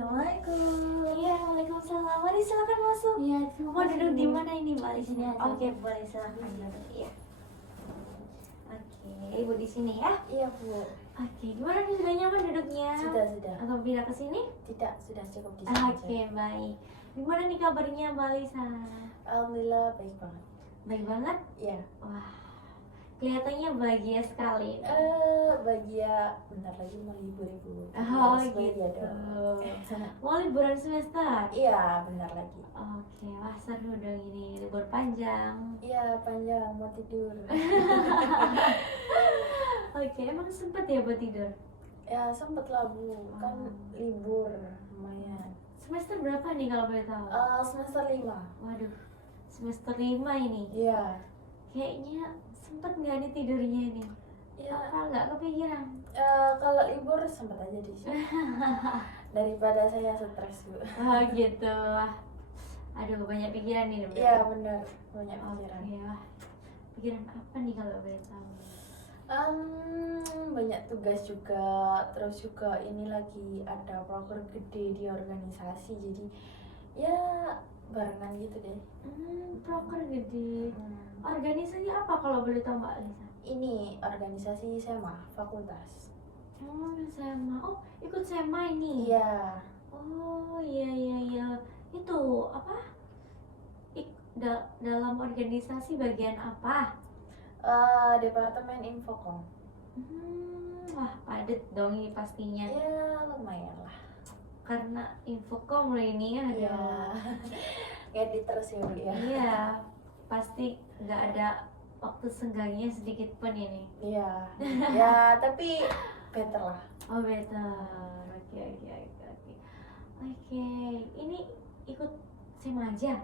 Assalamualaikum. Iya, waalaikumsalam. Mari silakan masuk. Iya, Mau duduk di mana ini, Mbak? Di sini aja. Oke, boleh silakan duduk. Iya. Oke, Ibu di sini ya. Iya, Bu. Oke, gimana nih, sudah nyaman duduknya? Sudah. Atau pindah ke sini? Tidak, sudah cukup di sini Oke, aja. baik. Gimana nih kabarnya, Mbak Lisa? Alhamdulillah baik banget. Baik banget? Iya. Wah, kelihatannya bahagia sekali. Bahagia bentar lagi mau libur Ibu. Oh, Harus gitu. bahagia dong. Mau liburan semester? Iya, bentar lagi. Oke, wah seru dong ini, libur panjang. Iya, panjang mau tidur. Oke, emang sempet ya buat tidur? Ya, sempet lah Bu. Kan libur lumayan. Semester berapa nih kalau boleh tahu? Semester 5. Waduh, semester 5 ini. Iya. Kayaknya sempet nggak nih tidurnya ini? Iya. Apa nggak kepikiran? Kalau libur sempet aja di sini. Daripada saya stres Bu. Oh gitu, wah. Aduh, banyak pikiran nih. Iya, benar. Banyak pikiran. Oke, wah. Pikiran apa nih kalau boleh tahu? Banyak tugas juga, terus juga ini lagi ada proker gede di organisasi, jadi ya barengan gitu deh. Proker gede. Organisasi apa kalau boleh tahu, Mbak Lisa? Ini organisasi SEMA, fakultas. Oh, SMA. Oh, ikut SMA ini. Iya. Oh, iya. Itu apa? Dalam organisasi bagian apa? Departemen Infokom. Wah, padat dong ini pastinya. Ya lumayan lah. Karena Infokom loh ini ya. Iya. Edit terus ya Bu ya. Iya, pasti nggak ada waktu senggangnya sedikit pun ini. Iya. Ya tapi better lah. Oh, better. Oke. Oke, ini ikut SEMA aja?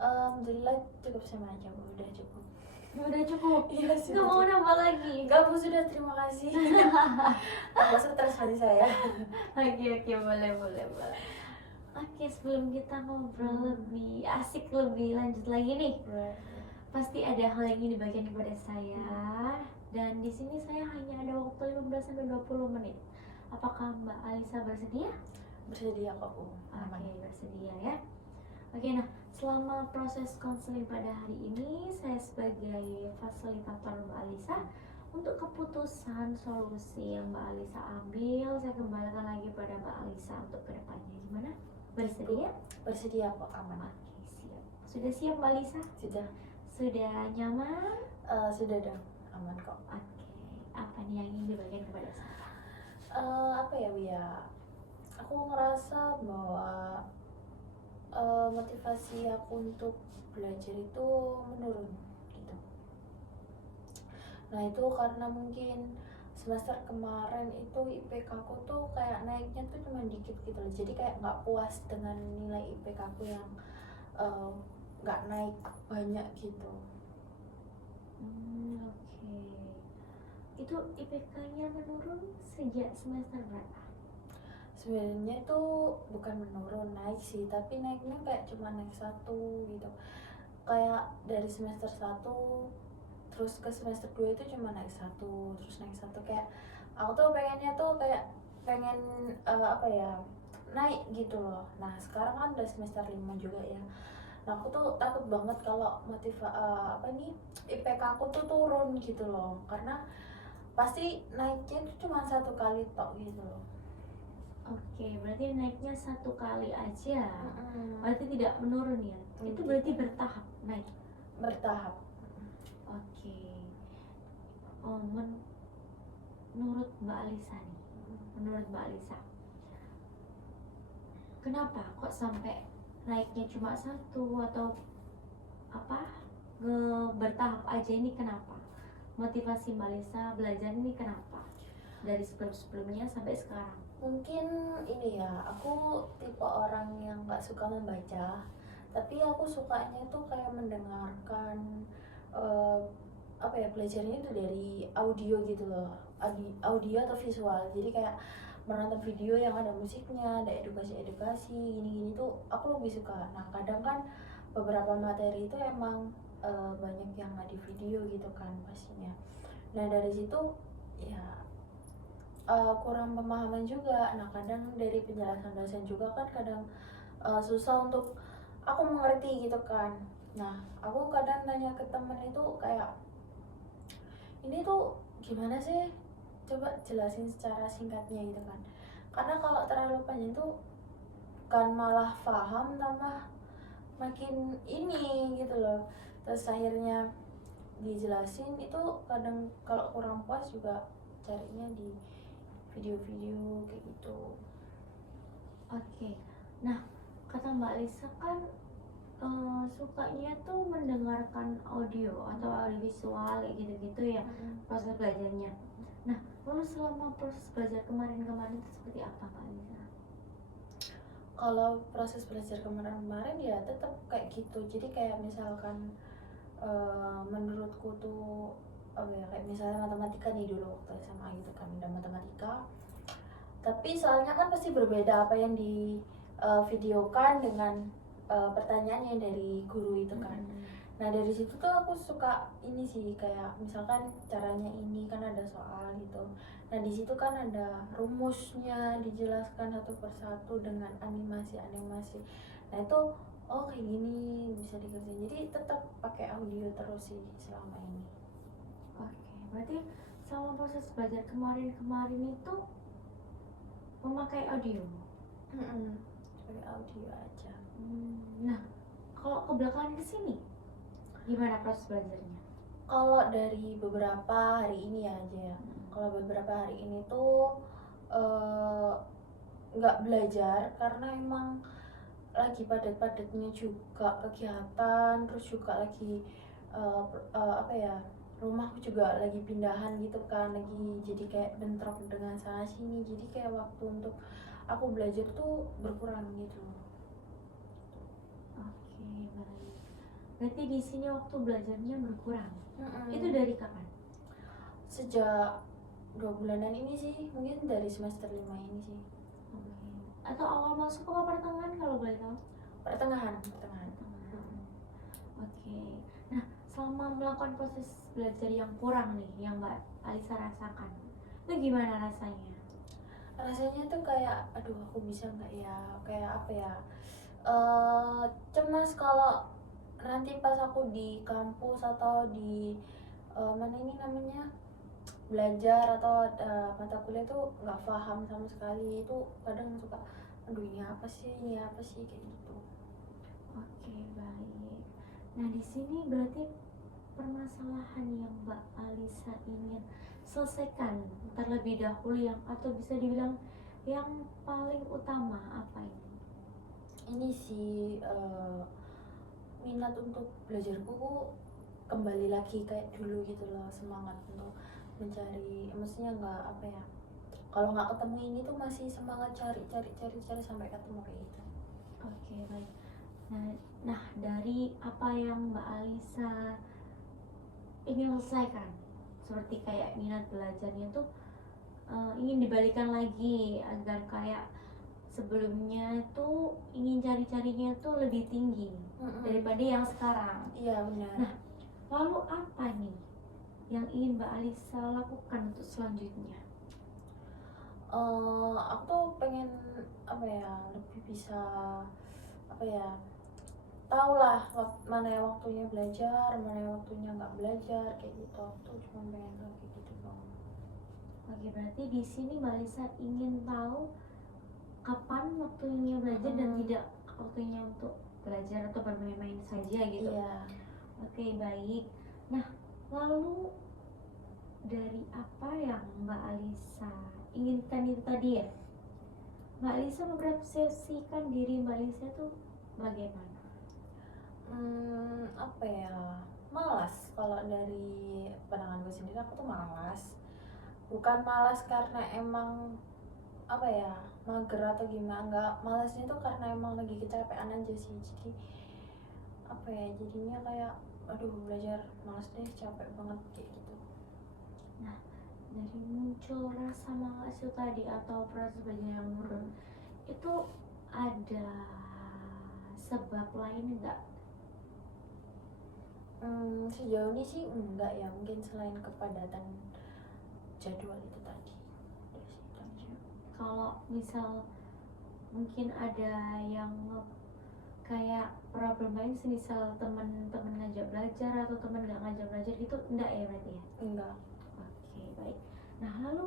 Alhamdulillah cukup sama aja Bu, udah cukup. Udah cukup? Iya, Nggak mau nambah lagi? Enggak Bu, sudah terima kasih. Aku stres hati saya. Oke, boleh. Oke, sebelum kita ngobrol lebih asik, lebih lanjut lagi nih, pasti ada hal yang ingin dibagikan kepada saya. Dan di sini saya hanya ada waktu 15-20 menit. Apakah Mbak Alisa bersedia? Bersedia kok Bu. Aman. Oke, bersedia ya. Oke, nah selama proses konseling pada hari ini, saya sebagai fasilitator Mbak Alisa, untuk keputusan solusi yang Mbak Alisa ambil, saya kembalikan lagi pada Mbak Alisa untuk kedepannya. Gimana? Bersedia? Bersedia kok, aman. Oke, siap. Sudah siap Mbak Alisa? Sudah. Sudah nyaman? Sudah dong, aman kok. Oke, apa nih yang ingin dibagikan kepada saya? Apa ya Bu ya? Aku ngerasa bahwa motivasi aku untuk belajar itu menurun gitu. Nah itu karena mungkin semester kemarin itu IPK aku tuh kayak naiknya tuh cuma dikit gitu loh. Jadi kayak nggak puas dengan nilai IPK aku yang nggak naik banyak gitu. Oke. Itu IPK-nya menurun sejak semester berapa? Sebenarnya itu bukan menurun, naik sih, tapi naiknya kayak cuma naik 1 gitu. Kayak dari semester 1 terus ke semester 2 itu cuma naik 1, terus naik 1. Kayak aku tuh pengennya tuh kayak pengen apa ya, naik gitu loh. Nah sekarang kan udah semester 5 juga ya. Nah aku tuh takut banget kalau IPK aku tuh turun gitu loh, karena pasti naiknya tuh cuma 1 kali tok gitu loh. Oke, berarti naiknya 1 kali aja. Berarti tidak menurun ya? Itu berarti bertahap naik? Bertahap. Oke. Oh, menurut Mbak Alisa nih, kenapa kok sampai naiknya cuma 1 atau apa? Bertahap aja ini kenapa? Motivasi Mbak Alisa belajar ini kenapa? Dari sebelumnya sampai sekarang? Mungkin ini ya, aku tipe orang yang gak suka membaca, tapi aku sukanya itu kayak mendengarkan belajarnya itu dari audio gitu loh, audio atau visual. Jadi kayak menonton video yang ada musiknya, ada edukasi gini-gini tuh aku lebih suka. Nah kadang kan beberapa materi itu emang banyak yang nggak di video gitu kan pastinya. Nah dari situ ya kurang pemahaman juga. Nah kadang dari penjelasan dosen juga kan kadang susah untuk aku mengerti gitu kan. Nah aku kadang nanya ke temen itu kayak, ini tuh gimana sih, coba jelasin secara singkatnya gitu kan, karena kalau terlalu panjang tuh kan malah paham tambah makin ini gitu loh. Terus akhirnya dijelasin itu kadang kalau kurang puas juga carinya di video-video kayak gitu. Oke. Nah, kata Mbak Lisa kan sukanya tuh mendengarkan audio atau audiovisual kayak gitu-gitu ya proses belajarnya. Nah, lalu selama proses belajar kemarin-kemarin itu seperti apa Mbak Lisa? Kalau proses belajar kemarin-kemarin ya tetap kayak gitu. Jadi kayak misalkan menurutku tuh apa ya, kayak misalnya matematika nih dulu waktu SMA gitu kan, ada matematika. Tapi soalnya kan pasti berbeda apa yang di videokan dengan pertanyaannya dari guru itu kan. Nah dari situ tuh aku suka ini sih, kayak misalkan caranya ini kan ada soal gitu. Nah di situ kan ada rumusnya dijelaskan satu persatu dengan animasi. Nah itu oh kayak gini bisa dikerjain. Jadi tetap pakai audio terus sih selama ini. Oke, berarti selama proses belajar kemarin-kemarin itu memakai audio. Pakai audio aja. Nah, kalau ke belakang ke sini gimana proses belajarnya? Kalau dari beberapa hari ini aja ya. Kalau beberapa hari ini tuh nggak belajar karena emang lagi padat-padatnya juga kegiatan, terus juga lagi apa ya, rumahku juga lagi pindahan gitu kan, lagi jadi kayak bentrok dengan sana sini, jadi kayak waktu untuk aku belajar tuh berkurang gitu. Oke, baik. Berarti di sini waktu belajarnya berkurang. Itu dari kapan? Sejak 2 bulanan ini sih, mungkin dari semester 5 ini sih. Atau awal masuk ke pertengahan kalau boleh tahu? Pertengahan. Oke. Nah, selama melakukan proses belajar yang kurang nih, yang Mbak Alisa rasakan, itu gimana rasanya? Rasanya tuh kayak, aduh aku bisa nggak ya, kayak apa ya, cemas kalau nanti pas aku di kampus atau di mana ini namanya, belajar atau mata kuliah tuh nggak paham sama sekali, itu kadang suka aduh ini apa sih kayak gitu. Oke, baik. Nah, di sini berarti permasalahan yang Mbak Alisa ingin selesaikan terlebih dahulu yang atau bisa dibilang yang paling utama apa ini? Ini sih minat untuk belajarku kembali lagi kayak dulu gitu loh, semangat untuk mencari, maksudnya nggak apa ya, kalau nggak ketemu ini tuh masih semangat cari sampai ketemu kayak gitu. Oke, baik. Nah, dari apa yang Mbak Alisa ingin selesaikan, seperti kayak minat belajarnya tuh ingin dibalikan lagi agar kayak sebelumnya tuh ingin cari-carinya tuh lebih tinggi daripada yang sekarang. Iya benar. Nah, lalu apa nih yang ingin Mbak Alisa lakukan untuk selanjutnya? Aku tuh pengen apa ya, lebih bisa apa ya, tau lah mana yang waktunya belajar, mana yang waktunya nggak belajar kayak gitu. Aku tuh cuma pengen kayak gitu doang. Oke, berarti di sini Mbak Alisa ingin tahu kapan waktunya belajar dan tidak waktunya untuk belajar atau bermain-main saja gitu. Iya. Oke, baik. Nah, lalu dari apa yang Mbak Alisa inginkan itu tadi ya, Mbak Alisa mempersepsikan diri Mbak Alisa tuh bagaimana? Apa ya, malas. Kalau dari pandangan gue sendiri, aku tuh malas. Bukan malas karena emang apa ya, mager atau gimana, enggak, malasnya tuh karena emang lagi kecapean aja sih. Jadi apa ya, jadinya kayak aduh belajar malas deh, capek banget kayak gitu. Nah, dari muncul rasa malas itu tadi atau proses belajar yang menurun, itu ada sebab lain enggak? Sejauh ini sih enggak ya, mungkin selain kepadatan jadwal itu tadi. aja. Kalau misal mungkin ada yang kayak problem lain, misal teman-teman ngajak belajar atau teman nggak ngajak belajar gitu, enggak ya berarti ya? Enggak. Oke, baik. Nah, lalu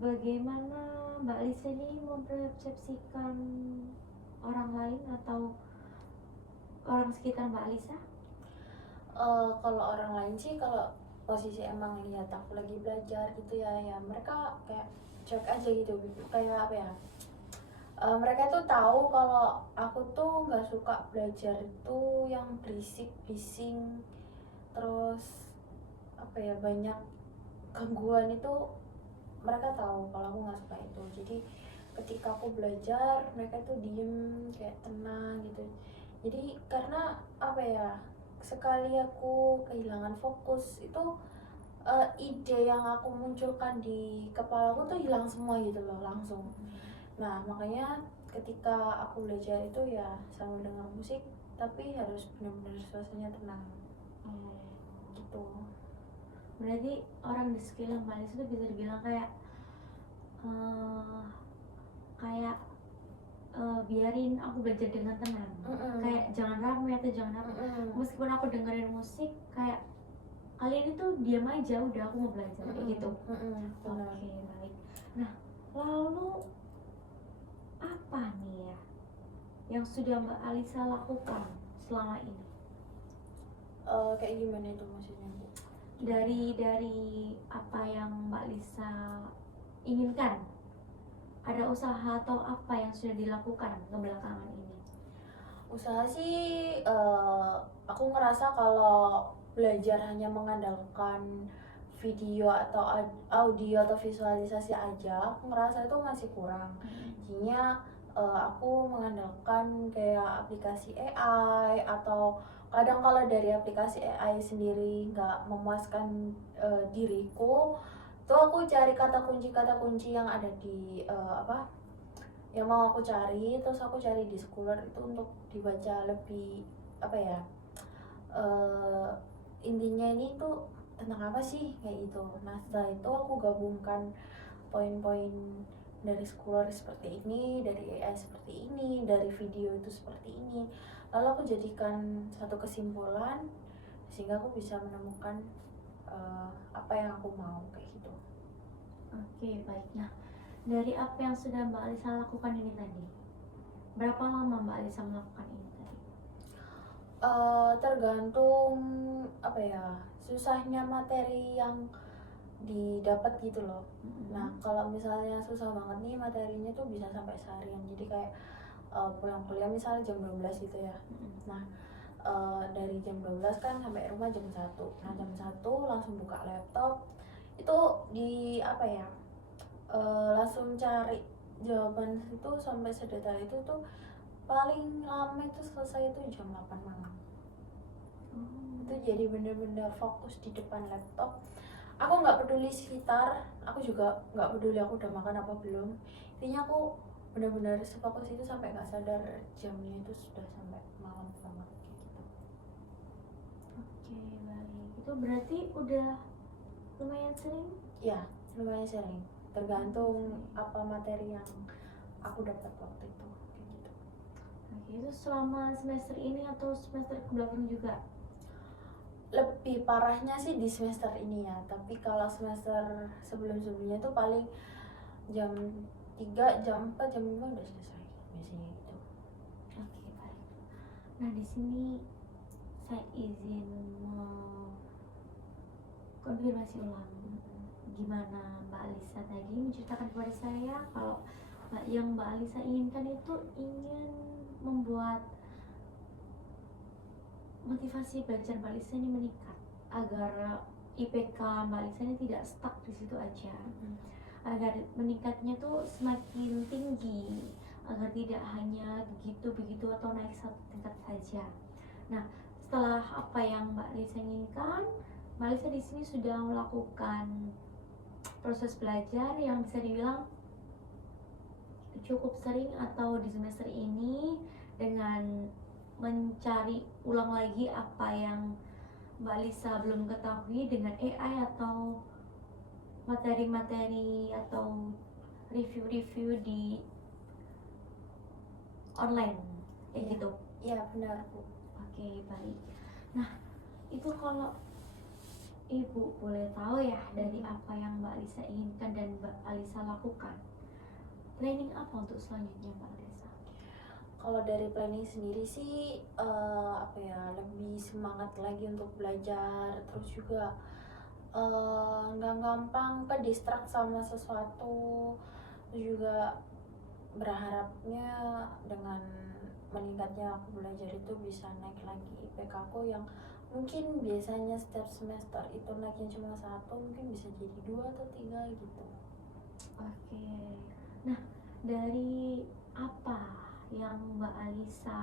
bagaimana Mbak Lisa ini mempersepsikan orang lain atau orang sekitar Mbak Lisa? Kalau orang lain sih, kalau posisi emang lihat aku lagi belajar gitu ya, ya mereka kayak cuek aja gitu, kayak apa ya, mereka tuh tahu kalau aku tuh nggak suka belajar itu yang berisik, bising, terus apa ya, banyak gangguan itu. Mereka tahu kalau aku nggak suka itu, jadi ketika aku belajar mereka tuh diem kayak tenang gitu. Jadi karena apa ya, sekali aku kehilangan fokus itu, ide yang aku munculkan di kepala aku tuh hilang semua gitu loh langsung. Nah makanya ketika aku belajar itu ya sambil dengar musik, tapi harus benar-benar suasananya tenang gitu. Berarti orang di sekitar Mbak Lisa itu bisa dibilang kayak kayak biarin aku belajar dengan tenang. Kayak jangan ramai atau jangan apa. Meskipun aku dengerin musik, kayak kalian itu diam aja, udah aku mau belajar kayak gitu. Oke, baik. Nah, lalu apa nih ya yang sudah Mbak Alisa lakukan selama ini? Kayak gimana itu maksudnya, Bu? Dari apa yang Mbak Lisa inginkan, ada usaha atau apa yang sudah dilakukan kebelakangan ini? Usaha sih, aku ngerasa kalau belajar hanya mengandalkan video atau audio atau visualisasi aja, aku ngerasa itu masih kurang. Jadinya aku mengandalkan kayak aplikasi AI, atau kadang kalau dari aplikasi AI sendiri nggak memuaskan diriku, tuh aku cari kata kunci yang ada di yang mau aku cari, terus aku cari di Scholar itu untuk dibaca lebih apa ya, intinya ini tuh tentang apa sih kayak gitu. Nah setelah itu aku gabungkan poin-poin dari Scholar seperti ini, dari AI seperti ini, dari video itu seperti ini, lalu aku jadikan satu kesimpulan sehingga aku bisa menemukan apa yang aku mau kayak gitu. Oke, baik. Nah, dari apa yang sudah Mbak Alisa lakukan ini tadi, berapa lama Mbak Alisa melakukan ini tadi? Tergantung apa ya, susahnya materi yang didapat gitu loh. Nah kalau misalnya susah banget nih materinya tuh bisa sampai seharian, jadi kayak pulang kuliah misalnya jam 12 gitu ya. Nah dari jam 12 kan sampai rumah jam 1. Nah jam 1 langsung buka laptop, itu di apa ya, langsung cari jawaban itu sampai sedetail itu tuh. Paling lama itu selesai itu jam 8 malam. Itu jadi bener-bener fokus di depan laptop. Aku nggak peduli sekitar, aku juga nggak peduli aku udah makan apa belum. Intinya aku benar-benar sefokus itu sampai nggak sadar jamnya itu sudah sampai malam banget kayak gitu. Oke, baik. Itu berarti udah lumayan sering? Ya lumayan sering, tergantung apa materi yang aku dapat waktu itu kayak gitu. Oke, itu selama semester ini atau semester kebelakang juga? Lebih parahnya sih di semester ini ya, tapi kalau semester sebelum-sebelumnya tuh paling jam 3, jam 4, jam 5 udah selesai biasanya gitu. Oke, baik. Nah, di sini saya izin konfirmasi ulang. Gimana Mbak Alisa tadi menceritakan kepada saya kalau yang Mbak Alisa inginkan itu ingin membuat motivasi belajar Mbak Alisa ini meningkat agar IPK Mbak Alisa ini tidak stuck di situ aja, agar meningkatnya tuh semakin tinggi, agar tidak hanya begitu atau naik satu tingkat saja. Nah, setelah apa yang Mbak Alisa inginkan, Mbak Alisa di sini sudah melakukan proses belajar yang bisa dibilang cukup sering atau di semester ini dengan mencari ulang lagi apa yang Mbak Lisa belum ketahui dengan AI atau materi-materi atau review-review di online kayak Iya. gitu. Iya benar Bu. Oke, baik. Nah, itu kalau Ibu boleh tahu ya, dari apa yang Mbak Alisa inginkan dan Mbak Alisa lakukan, planning apa untuk selanjutnya Mbak Alisa? Kalau dari planning sendiri sih apa ya, lebih semangat lagi untuk belajar, terus juga nggak gampang ke distract sama sesuatu, terus juga berharapnya dengan meningkatnya aku belajar itu bisa naik lagi IPK aku yang mungkin biasanya setiap semester itu naiknya cuma 1, mungkin bisa jadi 2 atau 3 gitu. Oke. Nah, dari apa yang Mbak Alisa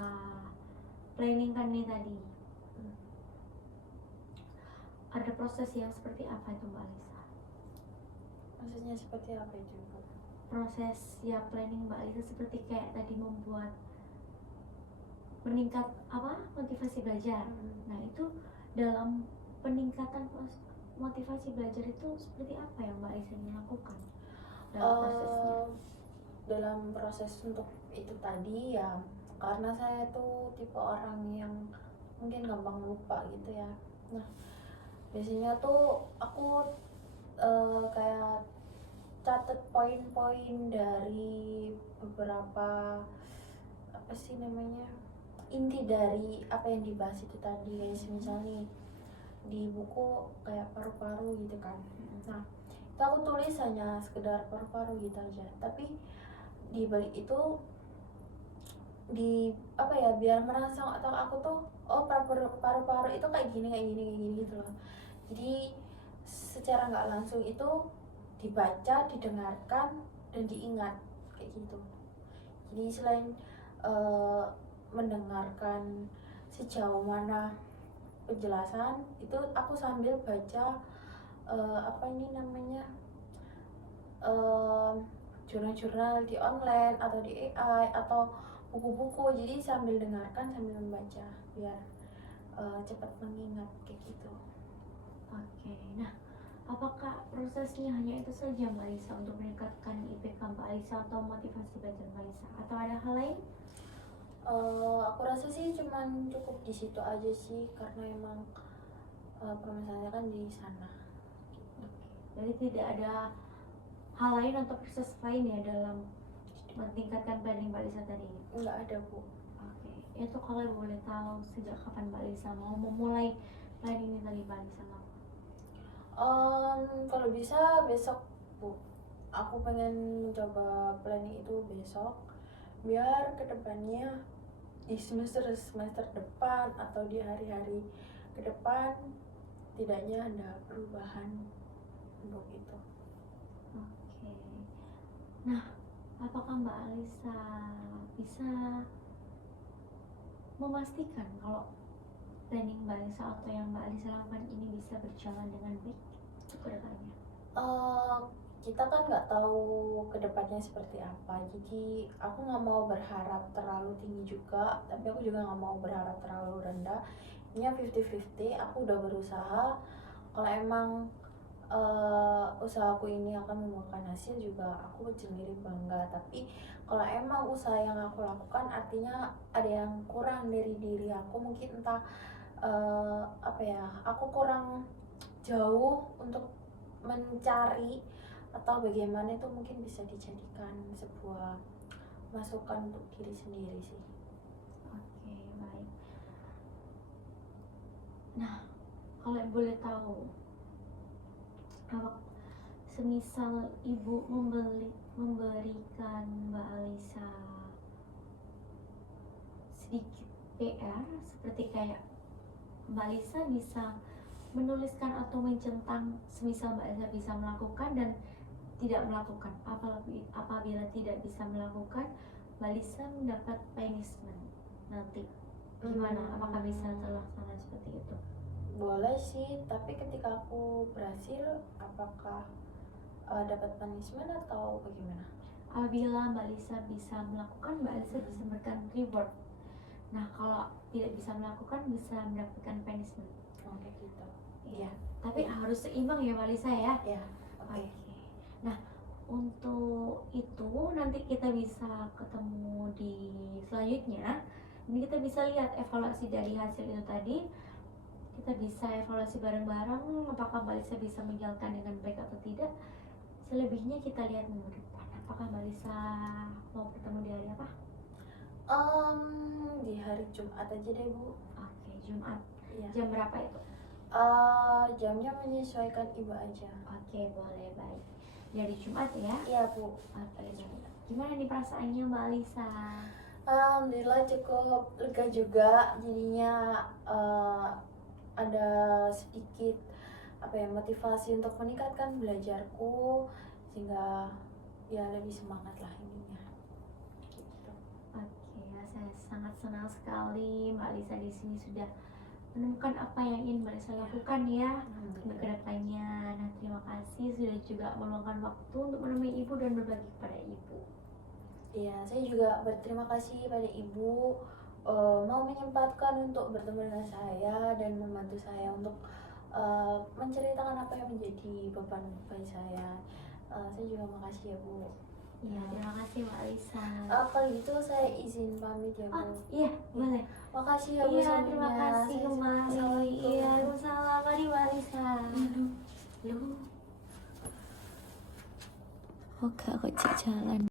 planningkan nih tadi? Ada proses yang seperti apa itu Mbak Alisa? Maksudnya seperti apa itu Bu? Proses ya planning Mbak Alisa seperti kayak tadi membuat meningkat motivasi belajar. Nah, itu dalam peningkatan motivasi belajar itu seperti apa yang Mbak Alisa ingin lakukan dalam prosesnya? Dalam proses untuk itu tadi ya, karena saya tuh tipe orang yang mungkin gampang lupa gitu ya. Nah, biasanya tuh aku kayak catat poin-poin dari beberapa apa sih namanya, inti dari apa yang dibahas itu tadi, kayak misalnya nih di buku kayak paru-paru gitu kan. Nah, itu aku tulis hanya sekedar paru-paru gitu aja, tapi di balik itu di apa ya, biar merangsang atau aku tuh paru-paru itu kayak gini gitu loh. Jadi secara nggak langsung itu dibaca, didengarkan, dan diingat kayak gitu. Jadi selain mendengarkan sejauh mana penjelasan, itu aku sambil baca apa ini namanya, jurnal-jurnal di online atau di AI atau buku-buku. Jadi sambil dengarkan sambil membaca biar cepat mengingat kayak gitu. Oke, nah apakah prosesnya hanya itu saja Mbak Alisa untuk meningkatkan IPK Mbak Alisa atau motivasi belajar Mbak Alisa, atau ada hal lain? Aku rasa sih cuman cukup di situ aja sih, karena emang permasalahannya kan di sana. Jadi tidak ada hal lain atau proses lain ya dalam meningkatkan planning Mbak Alisa tadi? Nggak ada Bu. Oke, itu kalau boleh tahu sejak kapan Mbak Alisa mau memulai planning ini tadi Mbak Alisa mau? Kalau bisa besok Bu, aku pengen mencoba planning itu besok, biar kedepannya di semester depan atau di hari-hari ke depan tidaknya ada perubahan untuk itu. Oke. Nah, apakah Mbak Alisa bisa memastikan kalau planning Mbak Alisa atau yang Mbak Alisa lakukan ini bisa berjalan dengan baik untuk kedepannya? Kita kan nggak tahu kedepannya seperti apa, jadi aku nggak mau berharap terlalu tinggi juga, tapi aku juga nggak mau berharap terlalu rendah. Ini 50-50. Aku udah berusaha, kalau emang usahaku ini akan membuahkan hasil juga aku sendiri bangga. Tapi kalau emang usaha yang aku lakukan artinya ada yang kurang dari diri aku, mungkin entah apa ya, aku kurang jauh untuk mencari atau bagaimana, itu mungkin bisa dijadikan sebuah masukan untuk diri sendiri sih. Oke, baik. Nah, kalau boleh tahu, kalau semisal Ibu memberikan Mbak Alisa sedikit PR, seperti kayak Mbak Alisa bisa menuliskan atau mencentang semisal Mbak Alisa bisa melakukan dan tidak melakukan, apabila tidak bisa melakukan, Mbak Alisa mendapat punishment nanti gimana? Apakah bisa terlaksana seperti itu? Boleh sih, tapi ketika aku berhasil apakah dapat punishment atau bagaimana? Apabila Mbak Alisa bisa melakukan, Mbak Alisa bisa memberikan reward. Nah, kalau tidak bisa melakukan, bisa mendapatkan punishment. Oke gitu. Iya. Tapi harus seimbang ya Mbak Alisa ya. Ya. Oke. Nah, untuk itu nanti kita bisa ketemu di selanjutnya. Ini kita bisa lihat evaluasi dari hasil itu tadi. Kita bisa evaluasi bareng-bareng apakah Mbak Lisa bisa menjalankan dengan baik atau tidak. Selebihnya kita lihat minggu depan. Apakah Mbak Lisa mau bertemu di hari apa? Di hari Jumat aja deh Bu. Oke, Jumat. Iya. Jam berapa itu? Jamnya menyesuaikan Ibu aja. Oke, boleh, baik. Dari Jumat ya? Iya Bu. Oke, gimana nih perasaannya Mbak Lisa? Alhamdulillah cukup lega juga, jadinya ada sedikit motivasi untuk meningkatkan belajarku, sehingga ya lebih semangat lah ininya. Gitu. Oke, saya sangat senang sekali Mbak Lisa di sini sudah menemukan apa yang ingin Mbak Lisa lakukan ya untuk kedepannya. Nah, terima kasih sudah juga meluangkan waktu untuk menemui Ibu dan berbagi kepada Ibu. Iya, saya juga berterima kasih pada Ibu mau menyempatkan untuk bertemu dengan saya dan membantu saya untuk menceritakan apa yang menjadi beban saya. Saya juga makasih ya Bu. Iya, terima kasih Mbak Lisa. Kalau gitu saya izin pamit ya Bu. Oh iya, boleh. Makasih ya Bu. Iya, sebelumnya. terima kasih kembali. Assalamualaikum. Iya, waalaikumsalam. Mari Mbak Lisa. Lu. Oke, aku cek jalan.